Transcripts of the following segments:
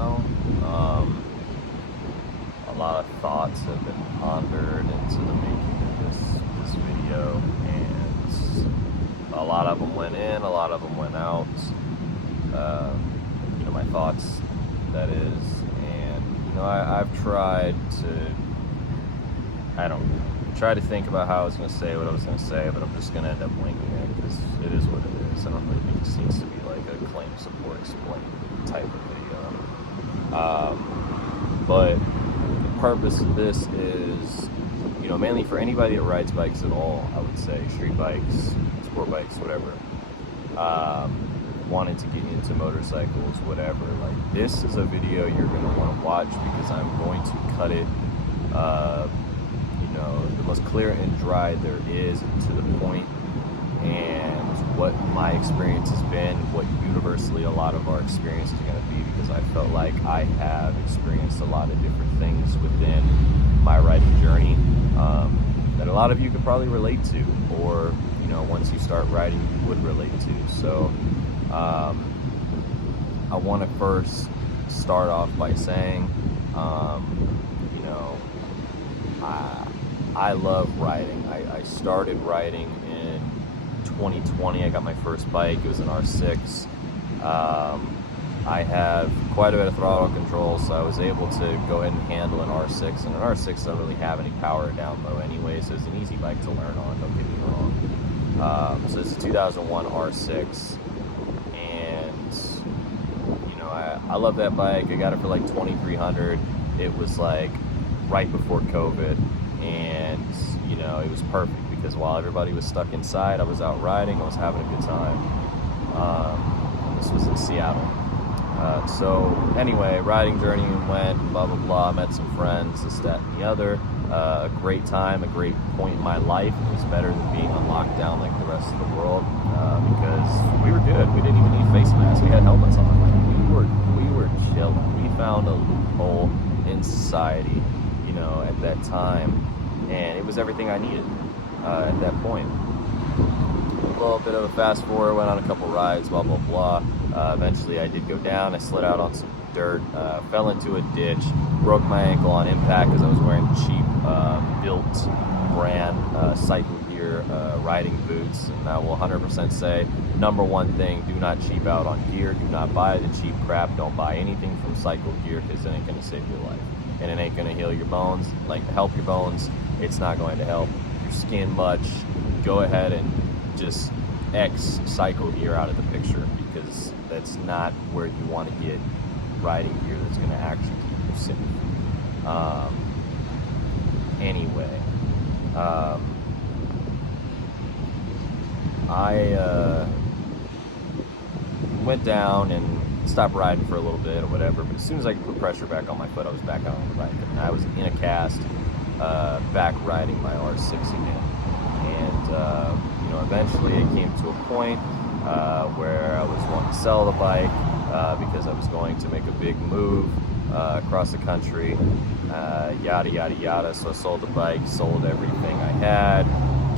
now. A lot of thoughts have been pondered into the making of this video, and a lot of them went in, a lot of them went out. My thoughts, that is, and I've tried to, try to think about how I was going to say what I was going to say, but I'm just going to end up winging it because it is what it is. I don't really think it seems to be like a claim, support, explain type of video. But the purpose of this is, mainly for anybody that rides bikes at all, I would say, street bikes, sport bikes, whatever, wanting to get into motorcycles, whatever. Like, this is a video you're going to want to watch because I'm going to cut it, the most clear and dry there is, to the point, and what my experience has been, what universally a lot of our experience is going to be, because I felt like I have experienced a lot of different things within my riding journey that a lot of you could probably relate to, or once you start riding you would relate to. So I want to first start off by saying I love riding. I started riding in 2020. I got my first bike. It was an R6. I have quite a bit of throttle control, so I was able to go ahead and handle an R6. And an R6 doesn't really have any power down low anyway, so it's an easy bike to learn on, don't get me wrong. So it's a 2001 R6. And, I love that bike. I got it for like $2,300. It was like right before COVID. And it was perfect because while everybody was stuck inside, I was out riding, I was having a good time. This was in Seattle. So anyway, riding journey went, blah blah blah, met some friends, this, that, and the other. A great time, a great point in my life. It was better than being on lockdown like the rest of the world, because we were good. We didn't even need face masks. We had helmets on. Like, we were chilling. We found a loophole in society, at that time, and it was everything I needed at that point. A little bit of a fast forward, went on a couple rides, blah blah blah. Eventually I did go down. I slid out on some dirt, fell into a ditch, broke my ankle on impact because I was wearing cheap built brand cycle gear riding boots. And I will 100% say, number one thing, do not cheap out on gear. Do not buy the cheap crap. Don't buy anything from cycle gear because it ain't going to save your life. And it ain't going to heal your bones, help your bones. It's not going to help your skin much. Go ahead and just X cycle gear out of the picture, because that's not where you want to get riding gear that's going to actually keep you safe. Anyway, I went down and stopped riding for a little bit or whatever, but as soon as I could put pressure back on my foot, I was back out on the bike, and I was in a cast, back riding my R6 again. And eventually it came to a point where I was wanting to sell the bike because I was going to make a big move across the country, yada yada yada. So I sold the bike, sold everything I had,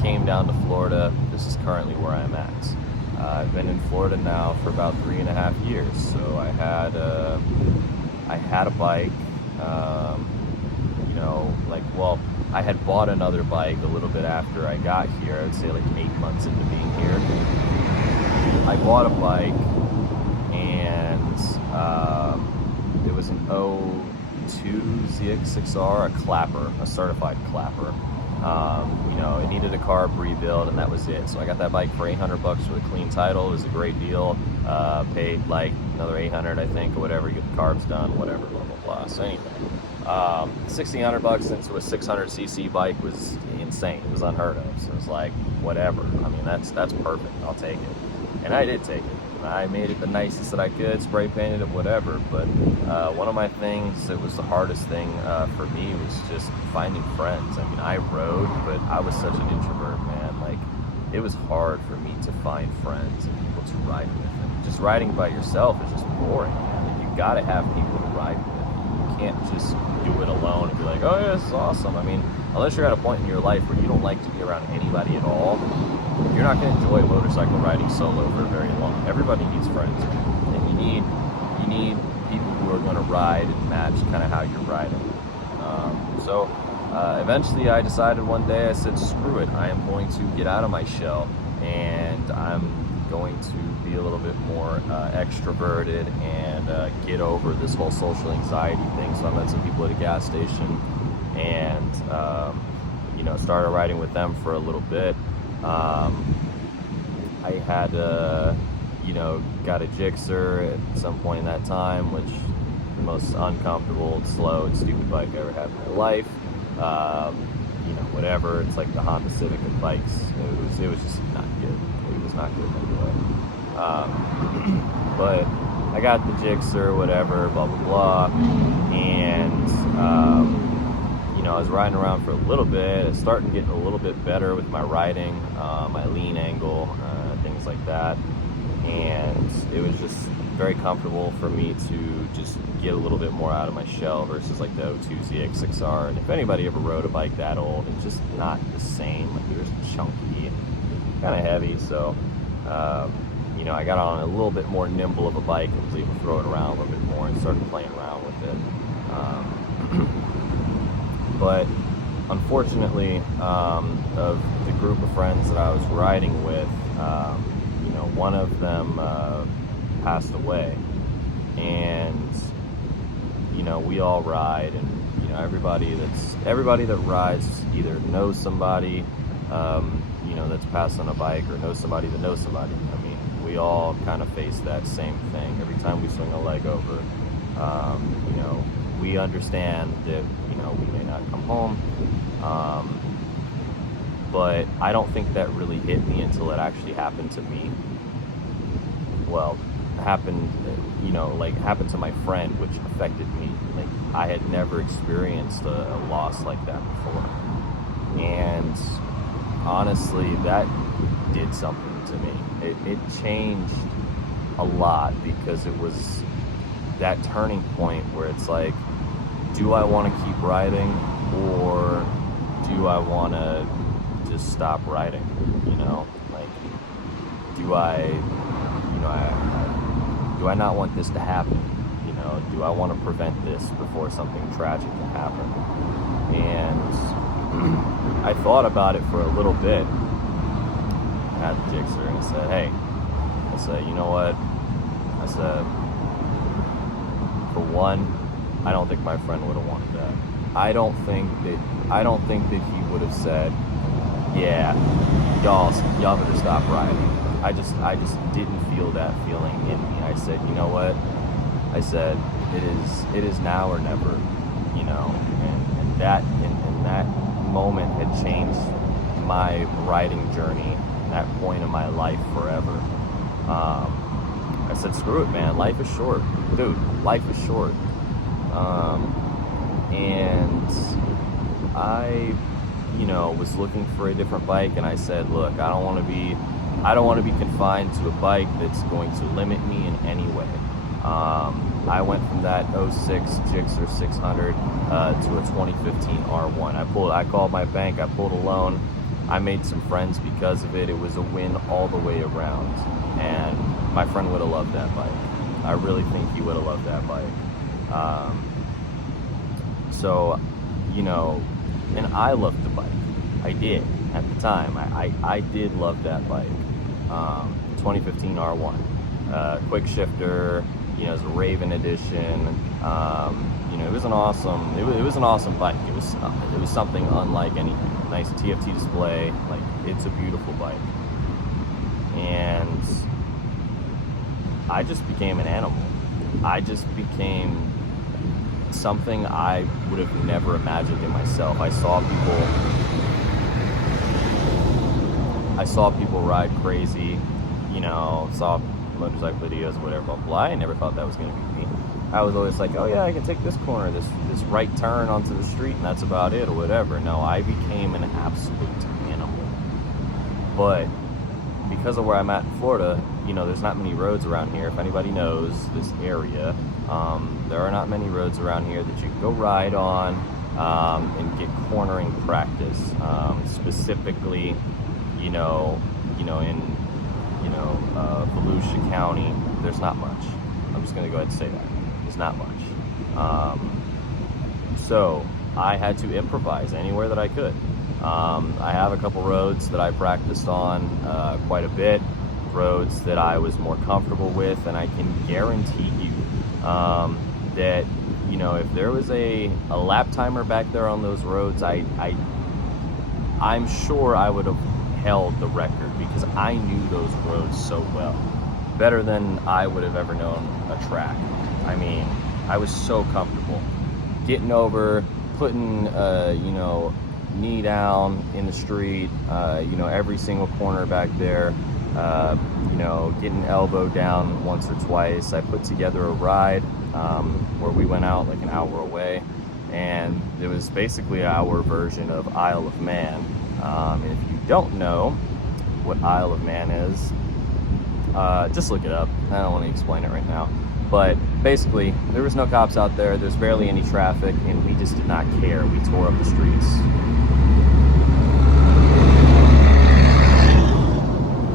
came down to Florida. This is currently where I'm at. I've been in Florida now for about 3.5 years. So I had a bike, I had bought another bike a little bit after I got here. I would say like 8 months into being here. I bought a bike, and it was an 02 ZX6R, a clapper, a certified clapper. It needed a carb rebuild, and that was it. So I got that bike for $800 for the clean title. It was a great deal. Paid like another $800, I think, or whatever. You get the carbs done, whatever, blah blah blah. So anyway, $1,600 into a 600cc bike was insane. It was unheard of. So it was like, whatever. I mean, that's perfect. I'll take it, and I did take it. I made it the nicest that I could, spray painted it, whatever. But one of my things that was the hardest thing for me was just finding friends. I mean, I rode, but I was such an introvert, man. Like, it was hard for me to find friends and people to ride with. And just riding by yourself is just boring, man. Like, you gotta have people to ride with. You can't just do it alone and be like, oh yeah, this is awesome. I mean, unless you're at a point in your life where you don't like to be around anybody at all, you're not going to enjoy motorcycle riding solo for very long. Everybody needs friends, and you need people who are going to ride and match kind of how you're riding. So eventually I decided one day, I said, screw it, I am going to get out of my shell, and I'm going to be a little bit more extroverted and get over this whole social anxiety thing. So I met some people at a gas station, and started riding with them for a little bit. I had got a Gixxer at some point in that time, which the most uncomfortable, slow, and stupid bike I ever had in my life. Whatever. It's like the Honda Civic of bikes. It was just not good. It was not good anyway. But I got the Gixxer, whatever, blah blah blah, and I was riding around for a little bit. I was starting to get a little bit better with my riding, my lean angle, things like that, and it was just very comfortable for me to just get a little bit more out of my shell versus like the 02 ZX6R. And if anybody ever rode a bike that old, it's just not the same. Like, they're just chunky and kind of heavy. So, I got on a little bit more nimble of a bike and was able to throw it around a little bit more and started playing around with it. But unfortunately, of the group of friends that I was riding with, one of them passed away, and we all ride, and everybody that rides either knows somebody that's passed on a bike, or knows somebody that knows somebody. I mean, we all kind of face that same thing every time we swing a leg over. We understand that we may not come home, but I don't think that really hit me until it actually happened to me. Well, happened to my friend, which affected me. Like, I had never experienced a loss like that before, and honestly, that did something to me. It changed a lot, because it was that turning point where it's like, do I want to keep riding, or do I want to just stop riding? Do I not want this to happen? Do I want to prevent this before something tragic can happen? And I thought about it for a little bit. I had the Gixxer, and I said, you know what? I said, for one, I don't think my friend would have wanted that. I don't think that he would have said, yeah, y'all better stop riding. I just didn't feel that feeling in me. I said, you know what? I said, it is now or never, and that moment had changed my riding journey, that point in my life, forever. I said, screw it, man. Life is short, dude. Life is short. And I, was looking for a different bike, and I said, look, I don't want to be confined to a bike that's going to limit me in any way. I went from that 06 Gixxer 600 to a 2015 R1. I called my bank, I pulled a loan, I made some friends because of it. It was a win all the way around, and my friend would have loved that bike. I really think he would have loved that bike. And I loved the bike. I did at the time. I did love that bike. 2015 R1, quick shifter. It's a Raven edition. It was an awesome bike. It was something unlike anything. Nice TFT display. Like, it's a beautiful bike. And I just became an animal. I just became something I would have never imagined in myself. I saw people ride crazy, saw motorcycle videos, whatever, blah, blah. I never thought that was going to be me. I was always like, oh yeah, I can take this corner, this right turn onto the street, and that's about it, or whatever. No, I became an absolute animal. But because of where I'm at in Florida, there's not many roads around here. If anybody knows this area, there are not many roads around here that you can go ride on and get cornering practice. Specifically, in Volusia County, there's not much. I'm just going to go ahead and say that. There's not much. So I had to improvise anywhere that I could. I have a couple roads that I practiced on quite a bit, roads that I was more comfortable with, and I can guarantee you that, you know, if there was a lap timer back there on those roads, I'm sure I would have held the record, because I knew those roads so well, better than I would have ever known a track. I mean, I was so comfortable getting over, putting you know, knee down in the street, you know, every single corner back there, you know, getting elbow down once or twice. I put together a ride where we went out like an hour away, and it was basically our version of Isle of Man. And if you don't know what Isle of Man is, just look it up. I don't want to explain it right now. But basically, there was no cops out there, there's barely any traffic, and we just did not care. We tore up the streets.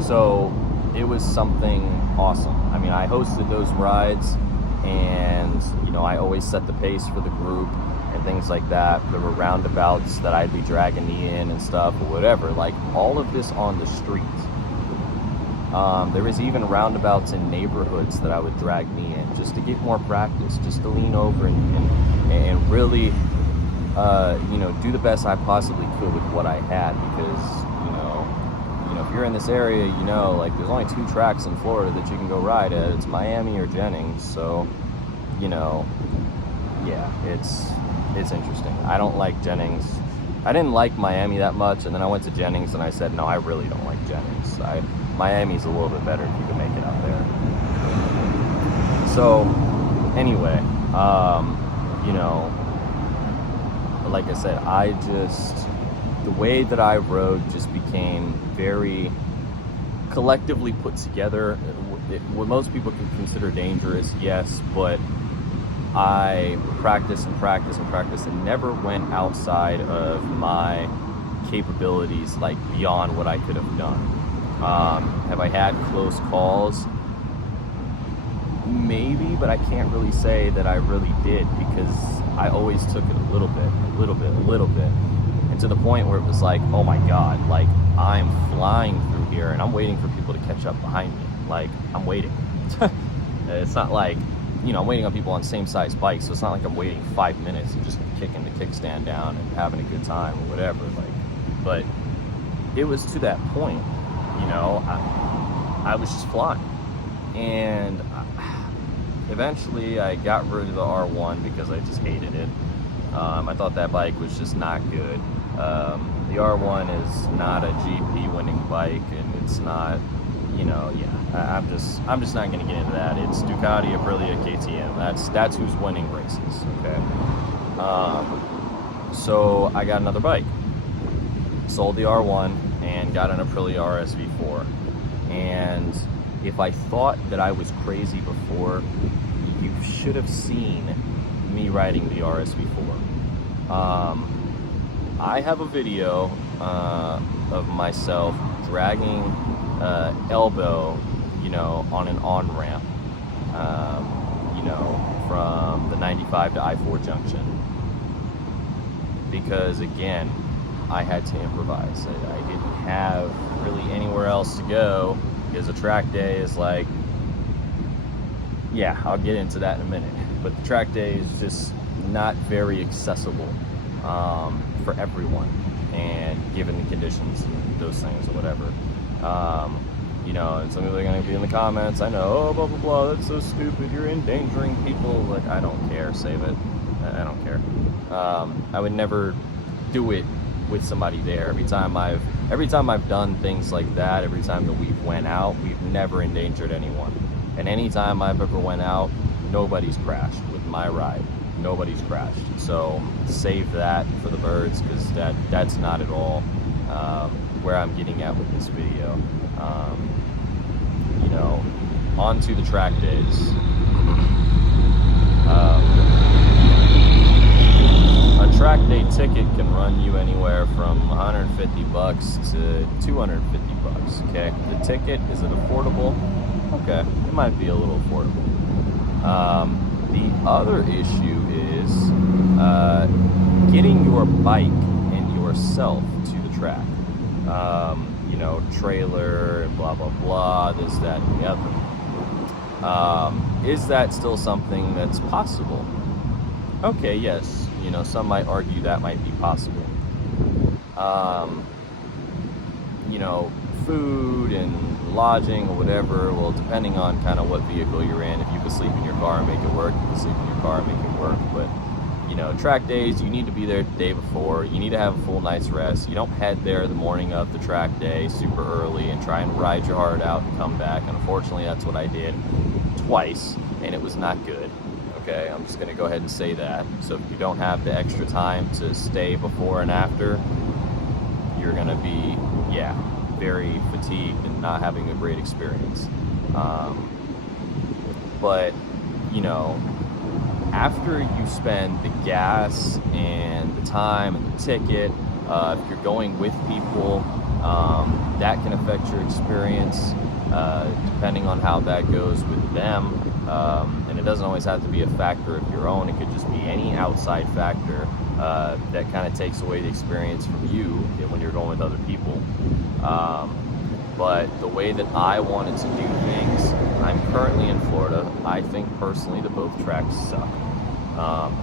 So it was something awesome. I mean, I hosted those rides, and, you know, I always set the pace for the group and things like that. There were roundabouts that I'd be dragging me in and stuff, or whatever. Like, all of this on the street. There was even roundabouts in neighborhoods that I would drag me in just to get more practice, just to lean over and really, you know, do the best I possibly could with what I had. Because, you know, if you're in this area, you know, like, there's only 2 tracks in Florida that you can go ride at. It's Miami or Jennings. So, you know, yeah, it's interesting. I don't like Jennings. I didn't like Miami that much, and then I went to Jennings and I said, no, I really don't like Jennings. Miami's a little bit better if you can make it out there. So anyway, you know, like I said, the way that I rode just became very collectively put together. What most people can consider dangerous, yes, but I practiced and never went outside of my capabilities, like beyond what I could have done. Have I had close calls? Maybe, but I can't really say that I really did, because I always took it a little bit. And to the point where it was like, oh my God, like, I'm flying through here and I'm waiting for people to catch up behind me. Like, I'm waiting. It's not like, you know, I'm waiting on people on same size bikes, so it's not like I'm waiting 5 minutes and just kicking the kickstand down and having a good time or whatever. Like, but it was to that point. You know, I was just flying, and eventually I got rid of the R1 because I just hated it. I thought that bike was just not good. The R1 is not a GP winning bike, and it's not, you know, yeah. I'm just not going to get into that. It's Ducati, Aprilia, KTM. That's who's winning races. Okay. So I got another bike. Sold the R1 and got an Aprilia RSV4. And if I thought that I was crazy before, you should have seen me riding the RSV4. I have a video of myself dragging elbow, you know, on an on-ramp, you know, from the 95 to I-4 junction. Because, again, I had to improvise. I didn't have really anywhere else to go, because a track day is like, yeah, I'll get into that in a minute, but the track day is just not very accessible for everyone, and given the conditions and those things or whatever. You know, and some people are going to be in the comments, I know, oh, blah, blah, blah, that's so stupid, you're endangering people. Like, I don't care, save it. I don't care. I would never do it with somebody there. Every time I've done things like that, every time that we've went out, we've never endangered anyone. And any time I've ever went out, nobody's crashed with my ride. Nobody's crashed. So save that for the birds, because that's not at all where I'm getting at with this video. You know, on to the track days. A track day ticket can run you anywhere from $150 to $250. Okay, the ticket, is it affordable? Okay, it might be a little affordable. The other issue is getting your bike and yourself to the track. You know, trailer, blah, blah, blah, this, that, and the other. Is that still something that's possible? Okay, yes. You know, some might argue that might be possible. You know, food and lodging or whatever, well, depending on kind of what vehicle you're in, if you can sleep in your car and make it work, you can sleep in your car and make it work. But, you know, track days, you need to be there the day before. You need to have a full night's rest. You don't head there the morning of the track day super early and try and ride your heart out and come back. And unfortunately, that's what I did twice, and it was not good. Okay, I'm just going to go ahead and say that. So if you don't have the extra time to stay before and after, you're going to be, yeah, very fatigued and not having a great experience. But, you know, after you spend the gas and the time and the ticket, if you're going with people, that can affect your experience, depending on how that goes with them. And it doesn't always have to be a factor of your own. It could just be any outside factor that kind of takes away the experience from you when you're going with other people. But the way that I wanted to do things, I'm currently in Florida. I think personally that both tracks suck.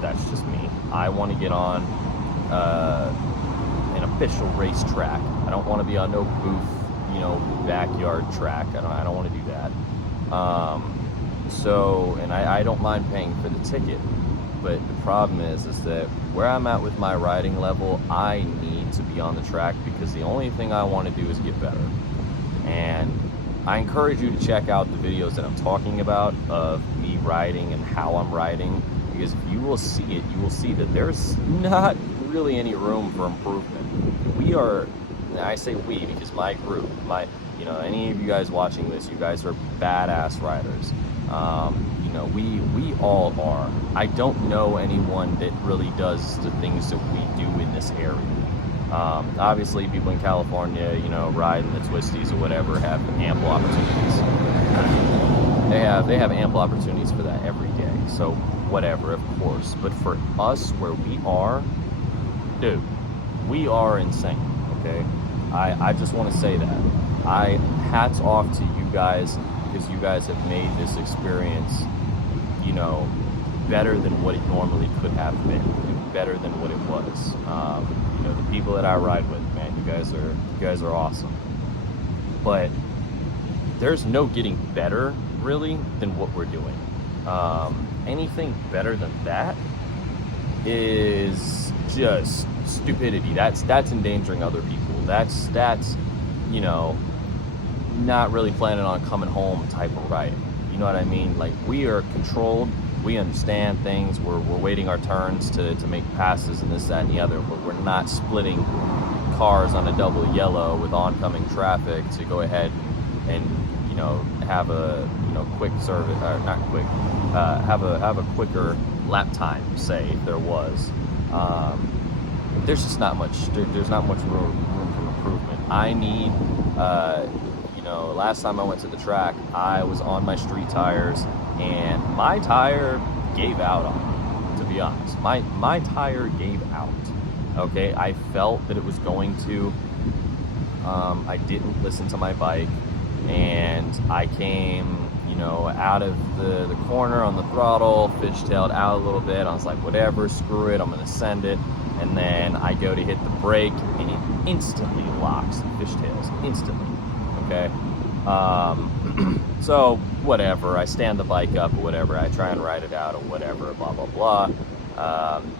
That's just me. I want to get on an official racetrack. I don't want to be on no booth, you know, backyard track. I don't want to do that. So, and I don't mind paying for the ticket, but the problem is that where I'm at with my riding level, I need to be on the track because the only thing I want to do is get better. And I encourage you to check out the videos that I'm talking about of me riding and how I'm riding, because if you will see it, you will see that there's not really any room for improvement. We are, and I say we because my group, you know, any of you guys watching this, you guys are badass riders. You know, we all are. I don't know anyone that really does the things that we do in this area. Obviously, people in California, you know, riding the twisties or whatever, have ample opportunities. They have ample opportunities for that every day. So whatever, of course. But for us, where we are, dude, we are insane. Okay, I just want to say that. Hats off to you guys, because you guys have made this experience, you know, better than what it normally could have been, and better than what it was. You know, the people that I ride with, man, you guys are awesome. But there's no getting better really than what we're doing. Anything better than that is just stupidity. That's endangering other people. That's you know, not really planning on coming home type of riding. You know what I mean? Like, we are controlled, we understand things, we're waiting our turns to make passes and this, that, and the other, but we're not splitting cars on a double yellow with oncoming traffic to go ahead and you know, have a, you know, quick service, or not quick, have a quicker lap time, say, if there was. There's just not much, there's not much room for improvement. I need, you know, last time I went to the track, I was on my street tires, and my tire gave out on me, to be honest. My tire gave out, okay? I felt that it was going to. I didn't listen to my bike, and I came, you know, out of the corner on the throttle, fishtailed out a little bit. I was like, whatever, screw it, I'm gonna send it. And then I go to hit the brake, and it instantly locks and fishtails, instantly, okay? So whatever, I stand the bike up or whatever, I try and ride it out or whatever, blah, blah, blah.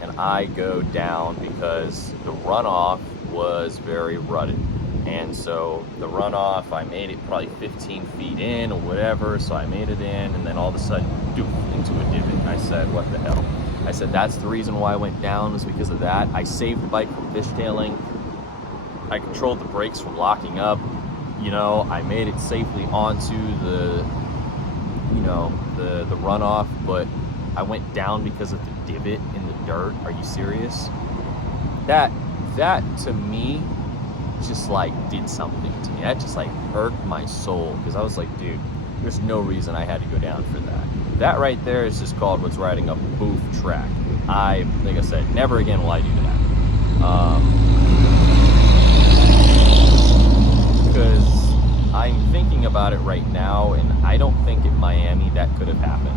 And I go down because the runoff was very rutted. And so the runoff, I made it probably 15 feet in or whatever, so I made it in, and then all of a sudden, doof, into a divot. And I said, what the hell? I said, that's the reason why I went down, was because of that. I saved the bike from fishtailing. I controlled the brakes from locking up. You know, I made it safely onto the, you know, the runoff, but I went down because of the divot in the dirt. Are you serious? That to me just like did something to me. That just like irked my soul, because I was like, dude, There's no reason I had to go down for that. That right there is just called what's riding a booth track. Like I said, never again will I do that. Because I'm thinking about it right now, and I don't think in Miami that could have happened.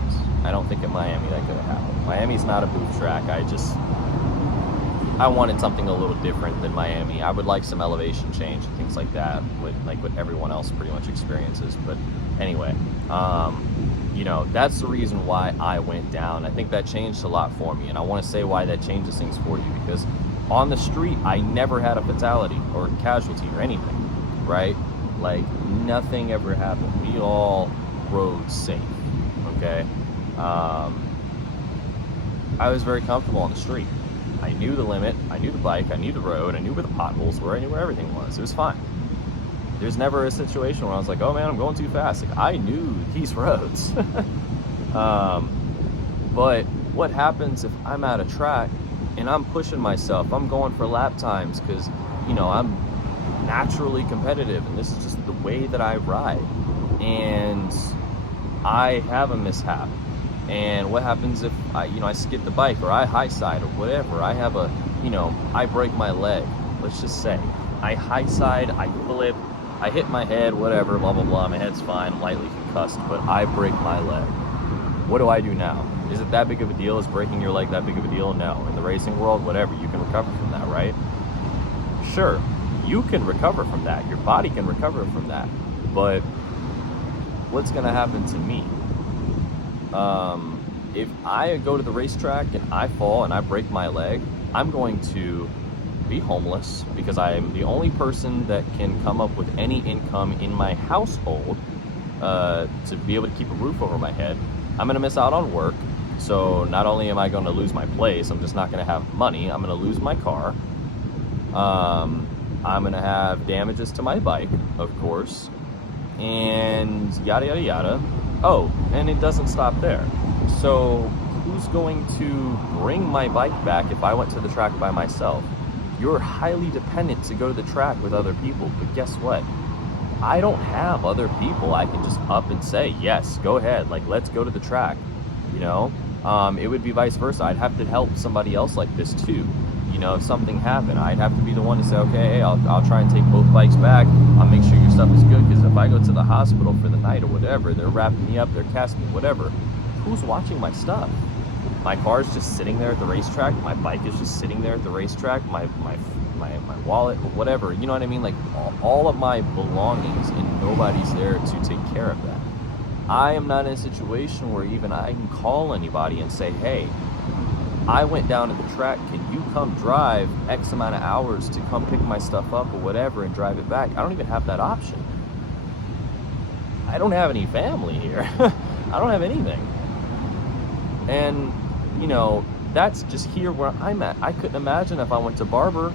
I don't think in Miami that could have happened. Miami's not a booth track. I wanted something a little different than Miami. I would like some elevation change and things like that, with like what everyone else pretty much experiences. But anyway, you know, that's the reason why I went down. I think that changed a lot for me, and I want to say why that changes things for you, because on the street, I never had a fatality or a casualty or anything, right? Like, nothing ever happened. We all rode safe, okay? I was very comfortable on the street. I knew the limit, I knew the bike, I knew the road, I knew where the potholes were, I knew where everything was. It was fine. There's never a situation where I was like, oh man, I'm going too fast. Like, I knew these roads. But what happens if I'm at a track and I'm pushing myself? I'm going for lap times because, you know, I'm naturally competitive and this is just the way that I ride. And I have a mishap. And what happens if I skid the bike, or I high side, or whatever? I have I break my leg. Let's just say I high side, I flip, I hit my head, whatever, blah, blah, blah. My head's fine, I'm lightly concussed, but I break my leg. What do I do now? Is it that big of a deal? Is breaking your leg that big of a deal? No. In the racing world, whatever, you can recover from that, right? Sure, you can recover from that. Your body can recover from that. But what's going to happen to me? If I go to the racetrack and I fall and I break my leg, I'm going to be homeless because I am the only person that can come up with any income in my household to be able to keep a roof over my head. I'm going to miss out on work. So not only am I going to lose my place, I'm just not going to have money. I'm going to lose my car. I'm going to have damages to my bike, of course, and yada, yada, yada. Oh, and it doesn't stop there. So who's going to bring my bike back if I went to the track by myself? You're highly dependent to go to the track with other people, but guess what? I don't have other people I can just up and say, yes, go ahead, like, let's go to the track, you know? It would be vice versa. I'd have to help somebody else like this too. You know, if something happened, I'd have to be the one to say, okay, hey, I'll try and take both bikes back. I'll make sure your stuff is good, because if I go to the hospital for the night or whatever, they're wrapping me up, they're casting me, whatever. Who's watching my stuff? My car's just sitting there at the racetrack. My bike is just sitting there at the racetrack. My wallet, or whatever. You know what I mean? Like, all of my belongings, and nobody's there to take care of that. I am not in a situation where even I can call anybody and say, hey, I went down to the track, can you come drive X amount of hours to come pick my stuff up or whatever and drive it back? I don't even have that option. I don't have any family here. I don't have anything. And, you know, that's just here where I'm at. I couldn't imagine if I went to Barber.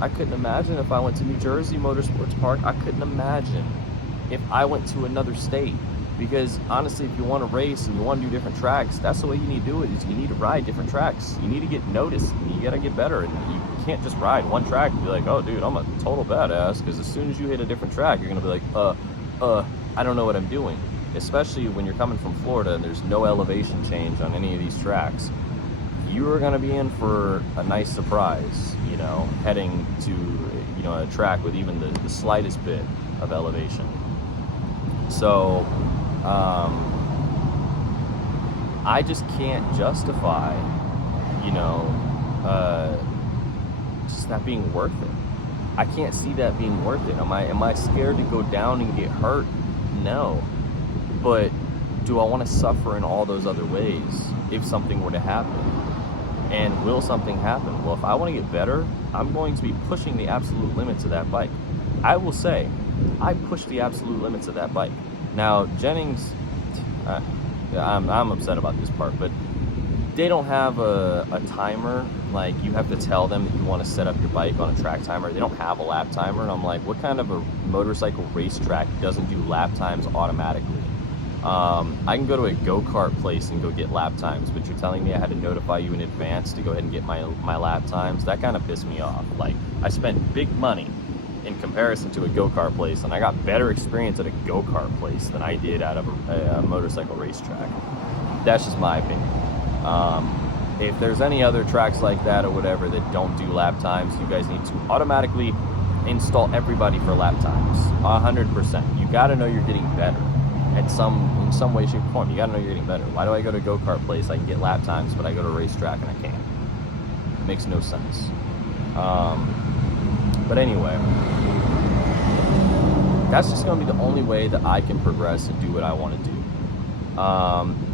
I couldn't imagine if I went to New Jersey Motorsports Park. I couldn't imagine if I went to another state. Because honestly, if you want to race and you want to do different tracks, that's the way you need to do it. Is you need to ride different tracks. You need to get noticed, and you got to get better. And you can't just ride one track and be like, oh dude, I'm a total badass. Because as soon as you hit a different track, you're gonna be like, I don't know what I'm doing. Especially when you're coming from Florida and there's no elevation change on any of these tracks. You are gonna be in for a nice surprise, you know, heading to, you know, a track with even the slightest bit of elevation. So I just can't justify, you know, just that being worth it. I can't see that being worth it. Am I scared to go down and get hurt? No. But do I want to suffer in all those other ways if something were to happen? And will something happen? Well, if I want to get better, I'm going to be pushing the absolute limits of that bike. I will say, I push the absolute limits of that bike. Now, Jennings, I'm upset about this part, but they don't have a timer. Like, you have to tell them that you want to set up your bike on a track timer. They don't have a lap timer, and I'm like, what kind of a motorcycle racetrack doesn't do lap times automatically? I can go to a go-kart place and go get lap times, but you're telling me I had to notify you in advance to go ahead and get my lap times? That kind of pissed me off. Like, I spent big money in comparison to a go-kart place, and I got better experience at a go-kart place than I did out of a motorcycle racetrack. That's just my opinion. If there's any other tracks like that or whatever that don't do lap times, you guys need to automatically install everybody for lap times. 100%. You got to know you're getting better in some way, shape, or form. You got to know you're getting better. Why do I go to a go-kart place? I can get lap times, but I go to a racetrack and I can't. It makes no sense. But anyway, that's just going to be the only way that I can progress and do what I want to do.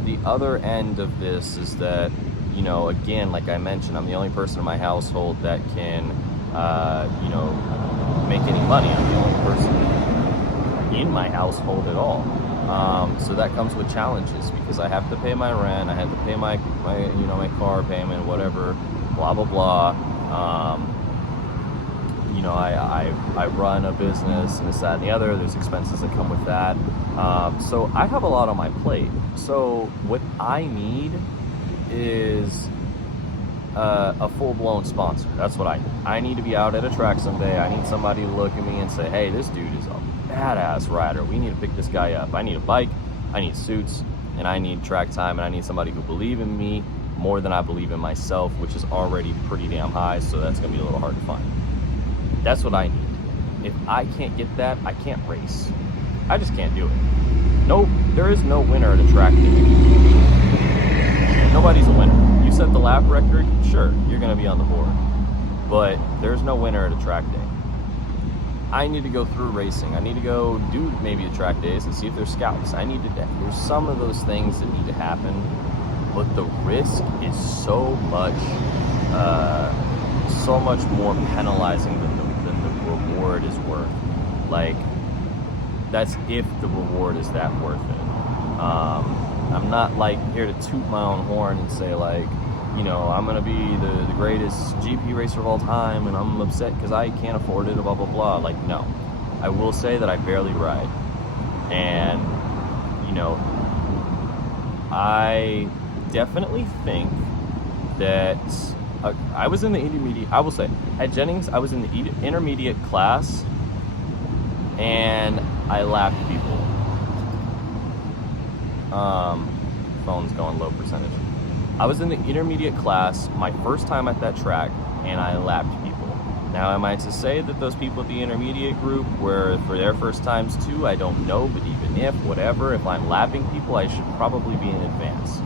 The other end of this is that, you know, again, like I mentioned, I'm the only person in my household that can, you know, make any money. I'm the only person in my household at all. So that comes with challenges because I have to pay my rent, I have to pay my you know, my car payment, whatever, blah, blah, blah. You know, I run a business and this, that, and the other. There's expenses that come with that. So I have a lot on my plate. So what I need is a full-blown sponsor. That's what I need. I need to be out at a track someday. I need somebody to look at me and say, hey, this dude is a badass rider. We need to pick this guy up. I need a bike, I need suits, and I need track time, and I need somebody who believes in me more than I believe in myself, which is already pretty damn high, so that's going to be a little hard to find. That's what I need. If I can't get that, I can't race. I just can't do it. Nope, there is no winner at a track day. Nobody's a winner. You set the lap record, sure, you're going to be on the board. But there's no winner at a track day. I need to go through racing. I need to go do maybe the track days and see if there's scouts. There's some of those things that need to happen, but the risk is so much more penalizing than the reward is worth. Like, that's if the reward is that worth it. I'm not like here to toot my own horn and say like, you know, I'm gonna be the greatest GP racer of all time and I'm upset because I can't afford it, blah blah blah. Like, no. I will say that I barely ride, and you know, I definitely think that I was in the intermediate. I will say at Jennings, I was in the intermediate class, and I lapped people. Phone's going low percentage. I was in the intermediate class, my first time at that track, and I lapped people. Now, am I to say that those people at the intermediate group were for their first times too? I don't know, but even if, whatever, if I'm lapping people, I should probably be in advance.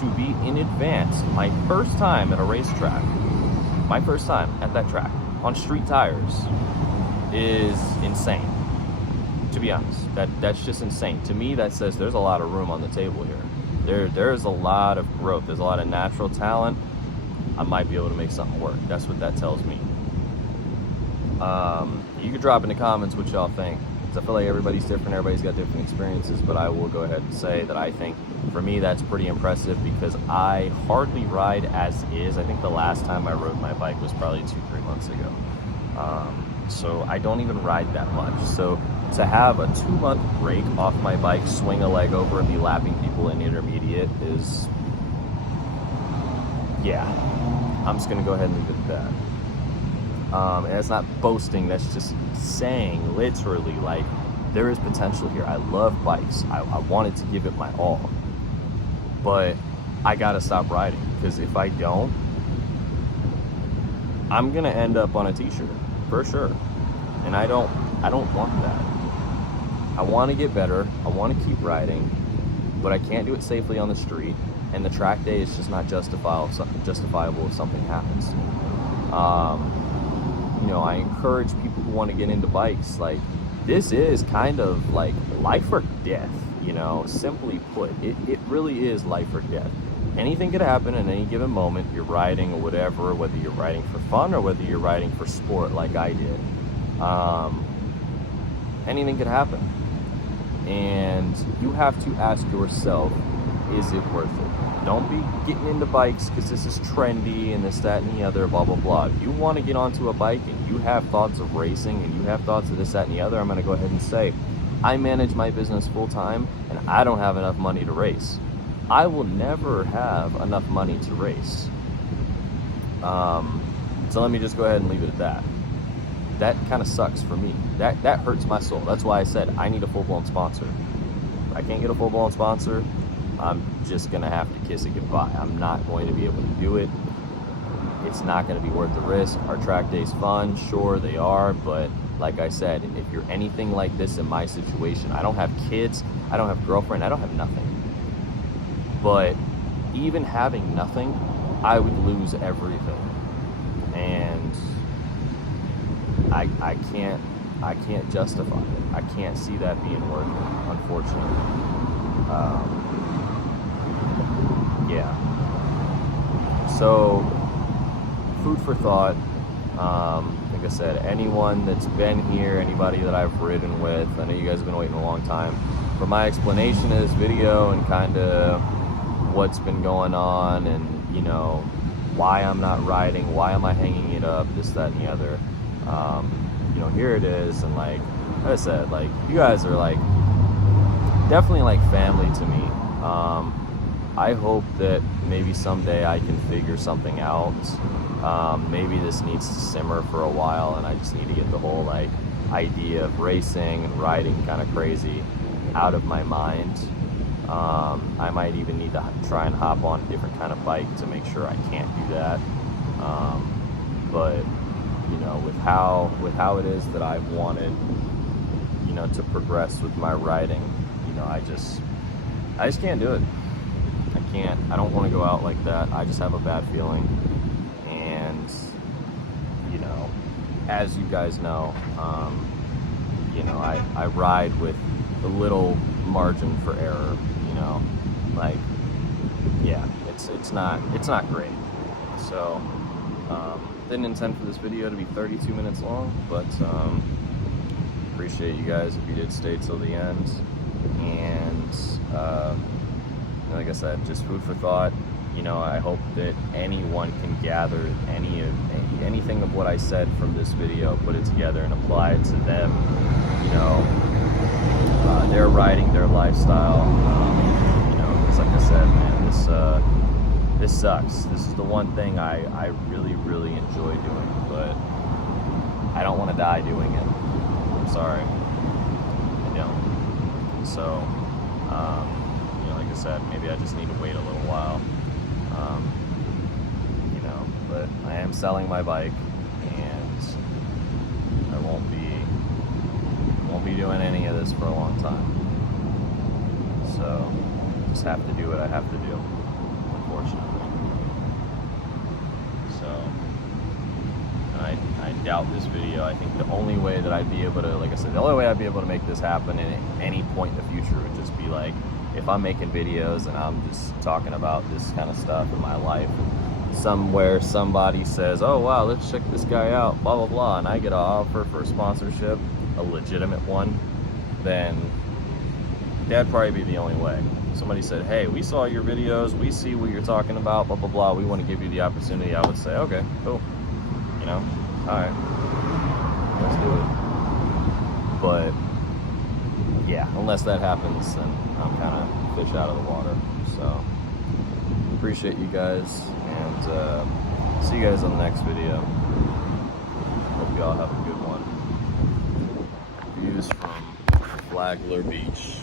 To be in advance, my first time at a racetrack, my first time at that track, on street tires, is insane. To be honest, that's just insane. To me, that says there's a lot of room on the table here. There's a lot of growth. There's a lot of natural talent. I might be able to make something work. That's what that tells me. You can drop in the comments what y'all think. I feel like everybody's different. Everybody's got different experiences. But I will go ahead and say that I think, for me, that's pretty impressive because I hardly ride as is. I think the last time I rode my bike was probably 2-3 months ago. So I don't even ride that much. So to have a 2-month break off my bike, swing a leg over and be lapping people in intermediate is, yeah, I'm just gonna go ahead and leave it at that. And it's not boasting, that's just saying literally like there is potential here. I love bikes. I wanted to give it my all, but I gotta stop riding because if I don't, I'm gonna end up on a t-shirt for sure, and I don't want that. I want to get better. I want to keep riding, but I can't do it safely on the street, and the track day is just not justifiable if something happens. You know, I encourage people who want to get into bikes. Like, this is kind of like life or death, you know, simply put. It really is life or death. Anything could happen at any given moment. You're riding or whatever, whether you're riding for fun or whether you're riding for sport like I did. Anything could happen. And you have to ask yourself, is it worth it? Don't be getting into bikes because this is trendy and this, that, and the other, blah, blah, blah. If you want to get onto a bike and you have thoughts of racing and you have thoughts of this, that, and the other, I'm going to go ahead and say, I manage my business full time and I don't have enough money to race. I will never have enough money to race. So let me just go ahead and leave it at that. that kind of sucks for me. That hurts my soul. That's why I said I need a full-blown sponsor. If I can't get a full-blown sponsor, I'm just gonna have to kiss it goodbye. I'm not going to be able to do it. It's not gonna be worth the risk. Our track days fun, sure they are, but like I said, if you're anything like this in my situation, I don't have kids, I don't have a girlfriend, I don't have nothing. But even having nothing, I would lose everything. And I can't justify it. I can't see that being worth it, unfortunately. Yeah. So, food for thought. Like I said, anyone that's been here, anybody that I've ridden with, I know you guys have been waiting a long time for my explanation of this video and kind of what's been going on, and you know, why I'm not riding, why am I hanging it up, this, that, and the other. You know, here it is, and like I said, like, you guys are like definitely like family to me. I hope that maybe someday I can figure something out. Maybe this needs to simmer for a while, and I just need to get the whole like idea of racing and riding kind of crazy out of my mind. I might even need to try and hop on a different kind of bike to make sure I can't do that. But you know, with how it is that I've wanted, you know, to progress with my riding, you know, I just can't do it. I can't. I don't want to go out like that. I just have a bad feeling. And you know, as you guys know, you know, I ride with a little margin for error. You know, like, yeah, it's not great. So didn't intend for this video to be 32 minutes long, but appreciate you guys if you did stay till the end. And like I said, just food for thought. You know, I hope that anyone can gather anything of what I said from this video, put it together and apply it to them. You know, their riding, their lifestyle. You know, because like I said, man, this sucks. This is the one thing I really, really enjoy doing, but I don't want to die doing it. I'm sorry, I don't. So, you know, like I said, maybe I just need to wait a little while. You know, but I am selling my bike, and I won't be doing any of this for a long time. So, just have to do what I have to do, unfortunately. So, I doubt this video. I think the only way that I'd be able to, like I said, the only way I'd be able to make this happen at any point in the future would just be like, if I'm making videos and I'm just talking about this kind of stuff in my life, somewhere somebody says, oh wow, let's check this guy out, blah blah blah, and I get an offer for a sponsorship, a legitimate one, then that'd probably be the only way. Somebody said, hey, we saw your videos, we see what you're talking about, blah blah blah, we want to give you the opportunity, I would say, okay, cool, you know, alright, let's do it. But yeah, unless that happens, then I'm kind of fish out of the water. So appreciate you guys, and see you guys on the next video. Hope you all have a good one. Views from Flagler Beach.